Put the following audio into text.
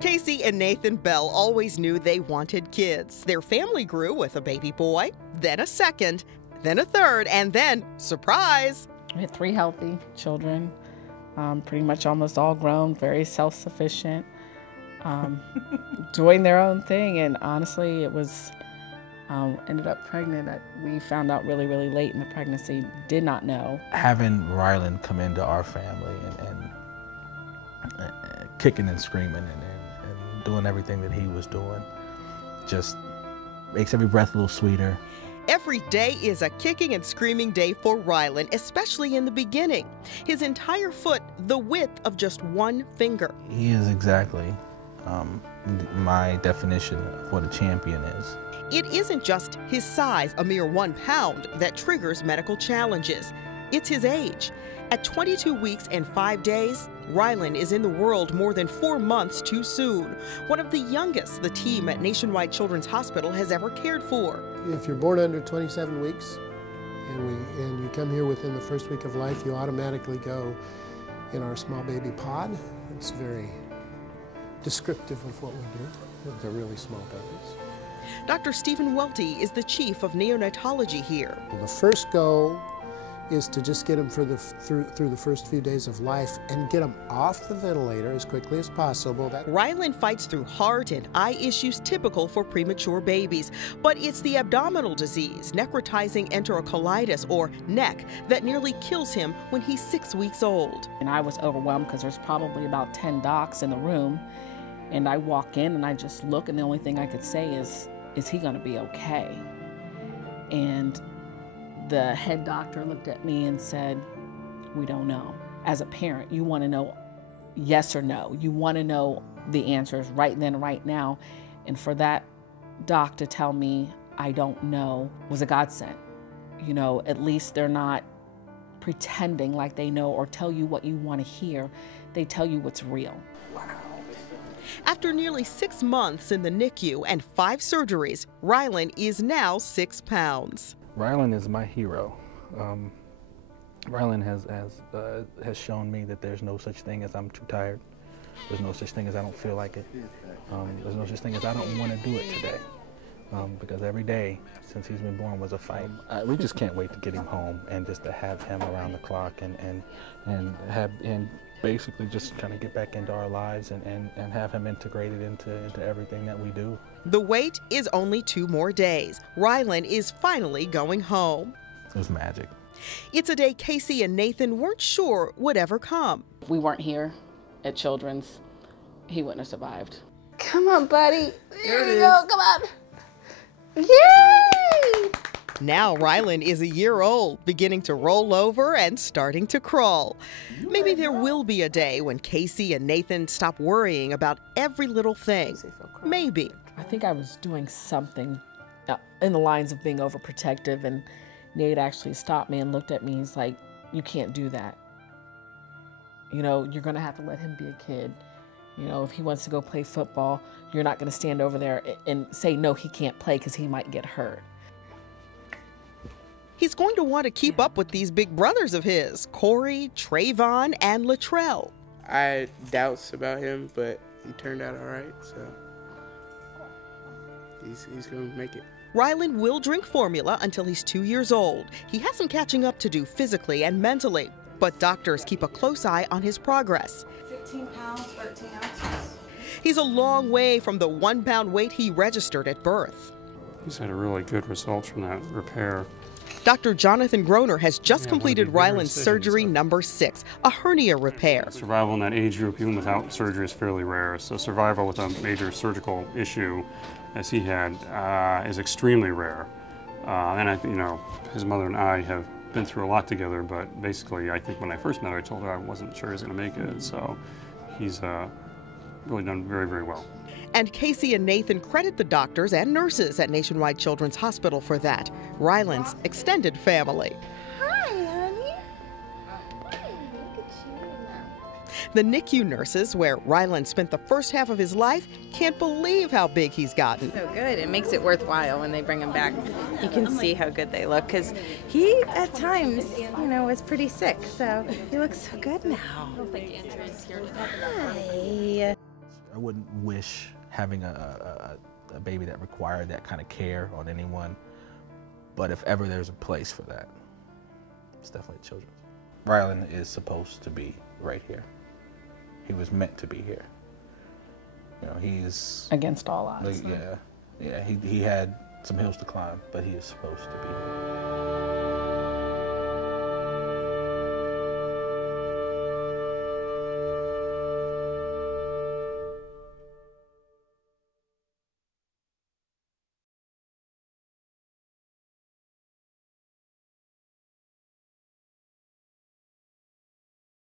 Casey and Nathan Bell always knew they wanted kids. Their family grew with a baby boy, then a second, then a third, and then, surprise! We had 3 healthy children, pretty much almost all grown, very self-sufficient, doing their own thing. And honestly, it was, ended up pregnant. We found out really, really late in the pregnancy, did not know. Having Rylan come into our family and kicking and screaming and doing everything that he was doing just makes every breath a little sweeter. Every day is a kicking and screaming day for Rylan, especially in the beginning. His entire foot the width of just 1 finger. He is exactly my definition of what a champion is. It isn't just his size, a mere 1 pound, that triggers medical challenges. It's his age. At 22 weeks and 5 days, Rylan is in the world more than 4 months too soon, one of the youngest the team at Nationwide Children's Hospital has ever cared for. If you're born under 27 weeks and you come here within the first week of life, you automatically go in our small baby pod. It's very descriptive of what we do. They're really small babies. Dr. Stephen Welty is the chief of neonatology here. The first goal is to just get them through the first few days of life and get them off the ventilator as quickly as possible. Rylan fights through heart and eye issues typical for premature babies, but it's the abdominal disease, necrotizing enterocolitis, or NEC, that nearly kills him when he's 6 weeks old. And I was overwhelmed because there's probably about 10 docs in the room, and I walk in and I just look, and the only thing I could say is he gonna be okay? And the head doctor looked at me and said, we don't know. As a parent, you want to know yes or no. You want to know the answers right then, right now. And for that doc to tell me, I don't know, was a godsend. You know, at least they're not pretending like they know or tell you what you want to hear. They tell you what's real. Wow. After nearly 6 months in the NICU and 5 surgeries, Rylan is now 6 pounds. Rylan is my hero. Rylan has shown me that there's no such thing as I'm too tired. There's no such thing as I don't feel like it. There's no such thing as I don't want to do it today. Because every day since he's been born was a fight. We just can't wait to get him home and just to have him around the clock and basically just kind of get back into our lives and have him integrated into everything that we do. The wait is only 2 more days. Rylan is finally going home. It was magic. It's a day Casey and Nathan weren't sure would ever come. If we weren't here at Children's, he wouldn't have survived. Come on, buddy. There you go. Come on. Yay! Now Rylan is a year old, beginning to roll over and starting to crawl. Maybe there will be a day when Casey and Nathan stop worrying about every little thing. Maybe. I think I was doing something in the lines of being overprotective, and Nate actually stopped me and looked at me. He's like, you can't do that. You know, you're going to have to let him be a kid. You know, if he wants to go play football, you're not going to stand over there and say, no, he can't play because he might get hurt. He's going to want to keep up with these big brothers of his, Corey, Trayvon, and Latrell. I had doubts about him, but he turned out all right, so he's going to make it. Rylan will drink formula until he's 2 years old. He has some catching up to do physically and mentally, but doctors keep a close eye on his progress. 15 pounds, 13 ounces. He's a long way from the 1 pound weight he registered at birth. He's had a really good result from that repair. Dr. Jonathan Groner has just completed Rylan's surgery number 6, a hernia repair. Survival in that age group, even without surgery, is fairly rare. So survival with a major surgical issue, as he had, is extremely rare. His mother and I have been through a lot together, but basically, I think when I first met her, I told her I wasn't sure he was going to make it. So he's really done very, very well. And Casey and Nathan credit the doctors and nurses at Nationwide Children's Hospital for that. Rylan's extended family. Hi, honey. Hey, look at you now. The NICU nurses, where Rylan spent the first half of his life, can't believe how big he's gotten. So good. It makes it worthwhile when they bring him back. You can see how good they look, because he, at times, was pretty sick. So he looks so good now. I don't think Andrew's here to talk about Hi. I wouldn't wish having a baby that required that kind of care on anyone, but if ever there's a place for that, it's definitely children's. Rylan is supposed to be right here. He was meant to be here. You know, he's Against all odds. yeah, he had some hills to climb, but he is supposed to be here.